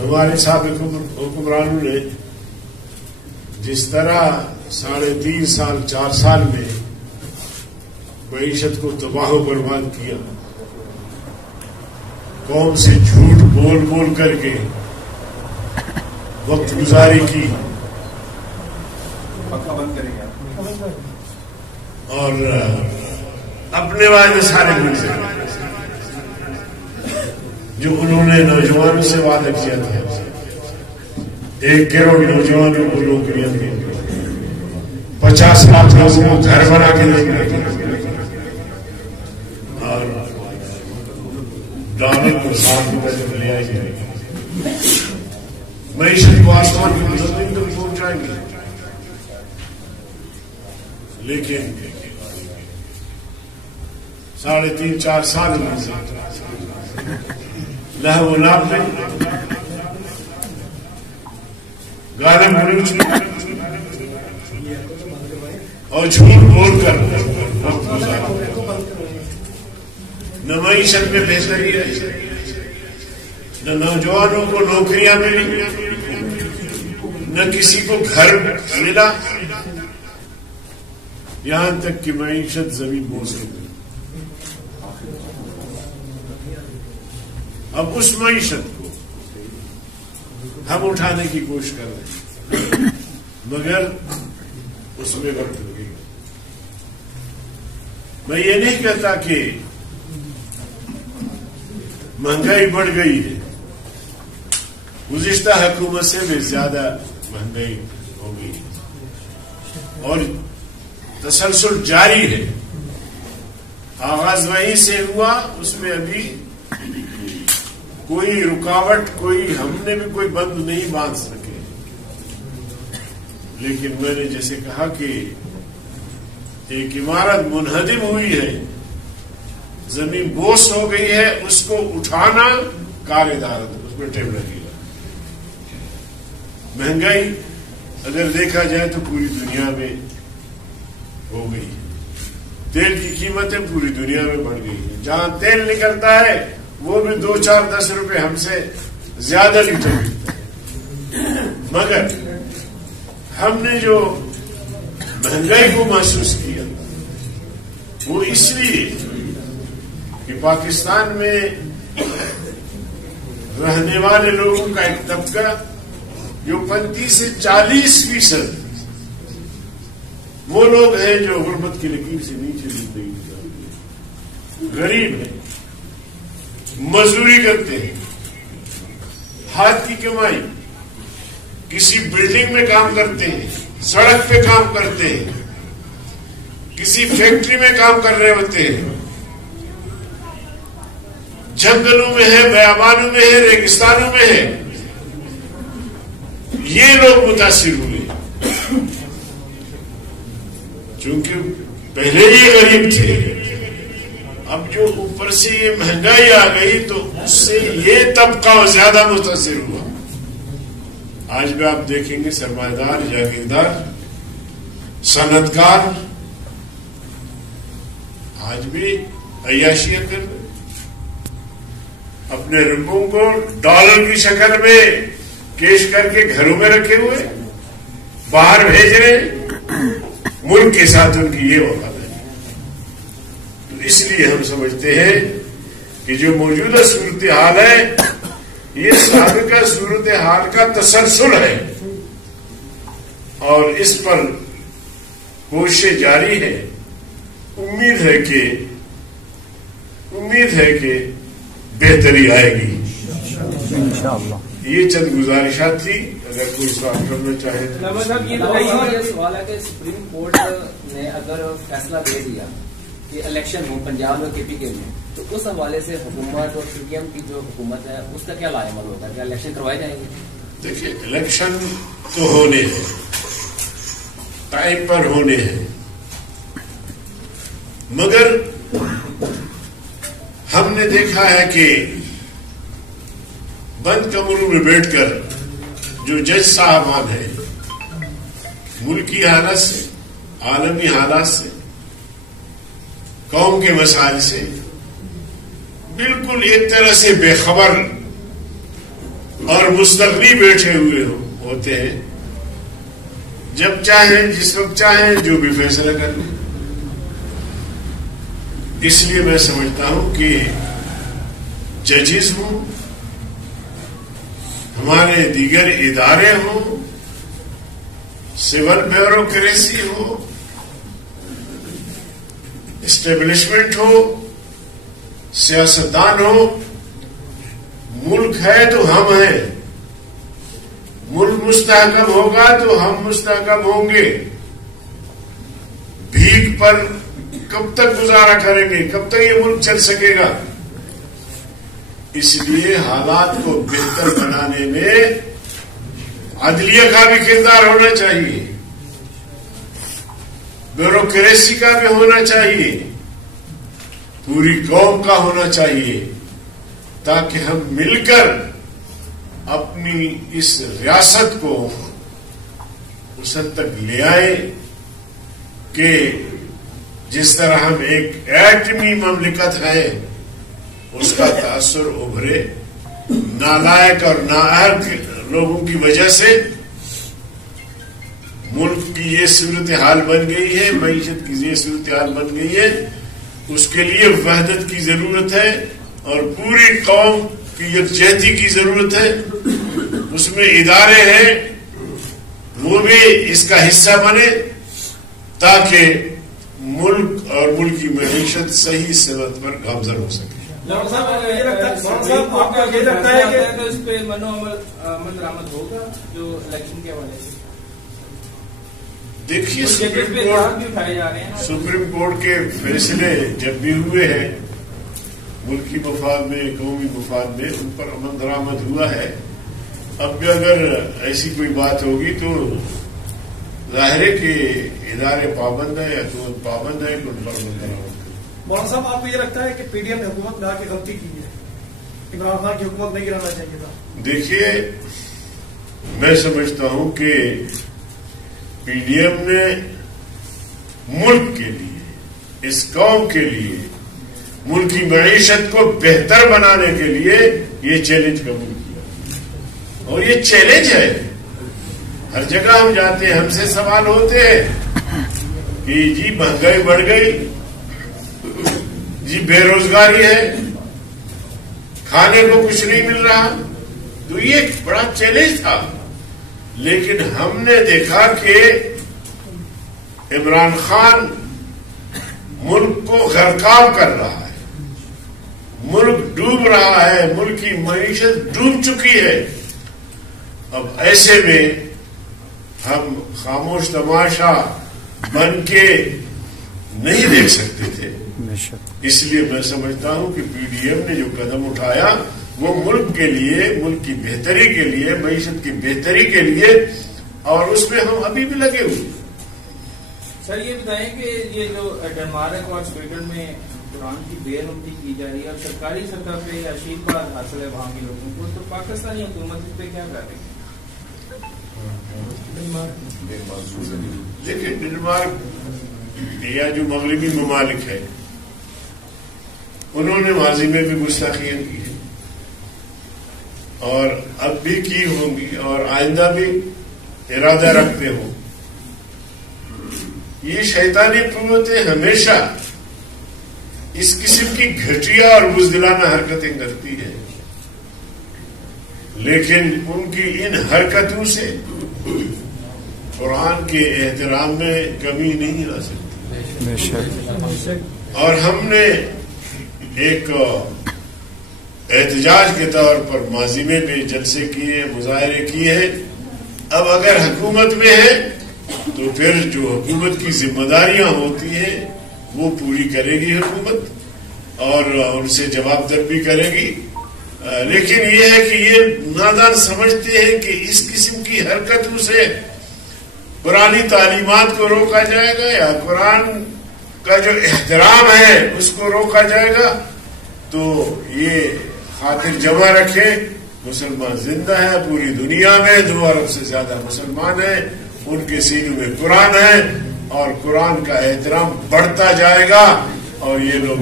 ہمارے سابق حکمرانوں نے جس طرح 3.5 سال 4 سال میں معیشت کو تباہ و برباد کیا، قوم سے جھوٹ بول بول کر کے وقت گزاری کی، اور اپنے وعدے سارے بھول گئے جو انہوں نے نوجوانوں سے وعدہ کیا تھا۔ 1 کروڑ نوجوانوں کو نوکریاں دی، 50 لاکھ لوگوں کو گھر بنا کے دے گئے، اور ڈالر کو 7 روپے تک لے آئی جائے گی، معیشت کو آسمان کی زمین تک پہنچائیں گے۔ لیکن 3.5-4 سال میں لہو و لعب میں، گالیاں گلوچ میں اور جھوٹ بول کر وقت گزارا۔ نہ معیشت میں بہتری ہے، نہ نوجوانوں کو نوکریاں ملی، نہ کسی کو گھر ملا، یہاں تک کہ معیشت زمین بوجھ ہو گئی۔ اب اس معیشت کو ہم اٹھانے کی کوشش کر رہے ہیں، مگر اس میں وقت لگے گا۔ میں یہ نہیں کہتا کہ مہنگائی بڑھ گئی ہے، گزشتہ حکومت سے بھی زیادہ مہنگائی ہو گئی ہے اور تسلسل جاری ہے۔ آغاز وہیں سے ہوا، اس میں ابھی کوئی رکاوٹ، ہم نے بھی کوئی بند نہیں باندھ سکے۔ لیکن میں نے جیسے کہا کہ ایک عمارت منہدم ہوئی ہے، زمین بوس ہو گئی ہے، اس کو اٹھانا کار ادارت، اس میں ٹائم لگے گا۔ مہنگائی اگر دیکھا جائے تو پوری دنیا میں ہو گئی ہے، تیل کی قیمتیں پوری دنیا میں بڑھ گئی ہیں، جہاں تیل نکلتا ہے وہ بھی 2-4-10 روپے ہم سے زیادہ لیٹر ملتا ہے۔ مگر ہم نے جو مہنگائی کو محسوس کیا وہ اس لیے کہ پاکستان میں رہنے والے لوگوں کا ایک طبقہ جو 35 سے 40% وہ لوگ ہیں جو غربت کی لکیر سے نیچے زندگی گزارتے ہیں، غریب ہیں، مزدوری کرتے ہیں، ہاتھ کی کمائی، کسی بلڈنگ میں کام کرتے ہیں، سڑک پہ کام کرتے ہیں، کسی فیکٹری میں کام کر رہے ہوتے ہیں، جنگلوں میں ہے، بیابانوں میں ہے، ریگستانوں میں ہے، یہ لوگ متاثر ہوئے چونکہ پہلے ہی غریب تھے۔ اب جو اوپر سے یہ مہنگائی آ گئی تو اس سے یہ طبقہ زیادہ متاثر ہوا۔ آج بھی آپ دیکھیں گے سرمایہ دار، جاگیردار، صنعت کار آج بھی عیاشیاں کر رہے، اپنے روپوں کو ڈالر کی شکل میں کیش کر کے گھروں میں رکھے ہوئے، باہر بھیج رہے، ملک کے ساتھ ان کی یہ وفاداری۔ اس لیے ہم سمجھتے ہیں کہ جو موجودہ صورتحال ہے یہ سابقہ صورتحال کا تسلسل ہے اور اس پر کوششیں جاری ہیں۔ امید ہے کہ بہتری آئے گی انشاءاللہ۔ یہ چند گزارشات تھی، اگر کوئی سوال کرنا چاہے یہ سوال ہے کہ سپریم کورٹ نے اگر فیصلہ دے دیا کہ الیکشن ہو پنجاب اور KPK میں، تو اس حوالے سے حکومت اور PTM کی جو حکومت ہے اس کا کیا لائے عمل ہوگا؟ کیا الیکشن کروائے جائیں گے؟ دیکھیے الیکشن تو ہونے ہیں، ٹائم پر ہونے ہیں، مگر ہم نے دیکھا ہے کہ بند کمروں میں بیٹھ کر جو جج صاحبان ہیں ملکی حالات سے، عالمی حالات سے، قوم کے مسائل سے بالکل ایک طرح سے بے خبر اور مستغنی بیٹھے ہوئے ہوتے ہیں، جب چاہیں جس وقت چاہیں جو بھی فیصلہ کر لیں. اس لیے میں سمجھتا ہوں کہ ججز ہوں، ہمارے دیگر ادارے ہوں، سول بیوروکریسی ہو، اسٹیبلشمنٹ ہو، سیاستدان ہو، ملک ہے تو ہم ہیں. ملک مستحکم ہوگا تو ہم مستحکم ہوں گے. بھیک پر کب تک گزارا کریں گے؟ کب تک یہ ملک چل سکے گا؟ اس لیے حالات کو بہتر بنانے میں عدلیہ کا بھی کردار ہونا چاہیے، بیوروکریسی کا بھی ہونا چاہیے، پوری قوم کا ہونا چاہیے، تاکہ ہم مل کر اپنی اس ریاست کو اس حد تک لے آئے کہ جس طرح ہم ایک ایٹمی مملکت ہے اس کا تاثر ابھرے. نالائق اور نااہل لوگوں کی وجہ سے ملک کی یہ صورتحال بن گئی ہے، معیشت کی یہ صورتحال بن گئی ہے. اس کے لیے وحدت کی ضرورت ہے اور پوری قوم کی یکجہتی کی ضرورت ہے. اس میں ادارے ہیں، وہ بھی اس کا حصہ بنے تاکہ ملک اور ملک کی معیشت صحیح سمت پر گامزن ہو سکے. آپ کو یہ لگتا ہے کہ اس پہ من و عمل درآمد ہوگا جو الیکشن کے حوالے سے؟ دیکھیے سپریم کورٹ کے فیصلے جب بھی ہوئے ہیں ملکی مفاد میں، قومی مفاد میں، ان پر عمل درآمد ہوا ہے. اب بھی اگر ایسی کوئی بات ہوگی تو ظاہر ہے کہ ادارے پابند ہے، حکومت پابند ہے کہ ان پر عمل درآمد. مولانا صاحب، آپ کو یہ لگتا ہے کہ پی ڈی ایم نے حکومت میں آ کے غلطی کی ہے؟ عمران خان کی حکومت نہیں گرانا چاہیے تھا؟ دیکھیے، میں سمجھتا ہوں کہ پی ڈی ایم نے ملک کے لیے، اس قوم کے لیے، ملک کی معیشت کو بہتر بنانے کے لیے یہ چیلنج قبول کیا. اور یہ چیلنج ہے. ہر جگہ ہم جاتے ہیں، ہم سے سوال ہوتے ہیں کہ جی مہنگائی بڑھ گئی، جی بے روزگاری ہے، کھانے کو کچھ نہیں مل رہا. تو یہ ایک بڑا چیلنج تھا. لیکن ہم نے دیکھا کہ عمران خان ملک کو غرقاب کر رہا ہے، ملک ڈوب رہا ہے، ملک کی معیشت ڈوب چکی ہے. اب ایسے میں ہم خاموش تماشا بن کے نہیں دیکھ سکتے تھے. اس لیے میں سمجھتا ہوں کہ پی ڈی ایم نے جو قدم اٹھایا وہ ملک کے لیے، ملک کی بہتری کے لیے، معیشت کی بہتری کے لیے، اور اس میں ہم ابھی بھی لگے ہوئے. سر یہ بتائیں کہ یہ جو ڈنمارک اور سویڈن میں قرآن کی بے نمٹی کی جا رہی ہے اور سرکاری سطح پہ آشیرواد حاصل ہے وہاں کے لوگوں کو، تو پاکستانی حکومت اس پہ کیا کر رہی ہے؟ لیکن ڈنمارک یا جو مغربی ممالک ہے انہوں نے ماضی میں بھی گستاخیاں کی ہیں اور اب بھی کی ہوں گی اور آئندہ بھی ارادہ رکھتے ہوں. یہ شیطانی قوتیں ہمیشہ اس قسم کی گھٹیا اور بزدلانہ حرکتیں کرتی ہیں، لیکن ان کی ان حرکتوں سے قرآن کے احترام میں کمی نہیں آ سکتی. اور ہم نے ایک احتجاج کے طور پر ماضی میں بھی جلسے کیے، مظاہرے کیے ہیں. اب اگر حکومت میں ہے تو پھر جو حکومت کی ذمہ داریاں ہوتی ہیں وہ پوری کرے گی حکومت اور ان سے جواب طلبی کرے گی. لیکن یہ ہے کہ یہ نادان سمجھتے ہیں کہ اس قسم کی حرکتوں سے قرآنی تعلیمات کو روکا جائے گا یا قرآن کا جو احترام ہے اس کو روکا جائے گا. تو یہ خاطر جمع رکھیں، مسلمان زندہ ہیں پوری دنیا میں، 2 ارب سے زیادہ مسلمان ہیں، ان کے سینوں میں قرآن ہے اور قرآن کا احترام بڑھتا جائے گا اور یہ لوگ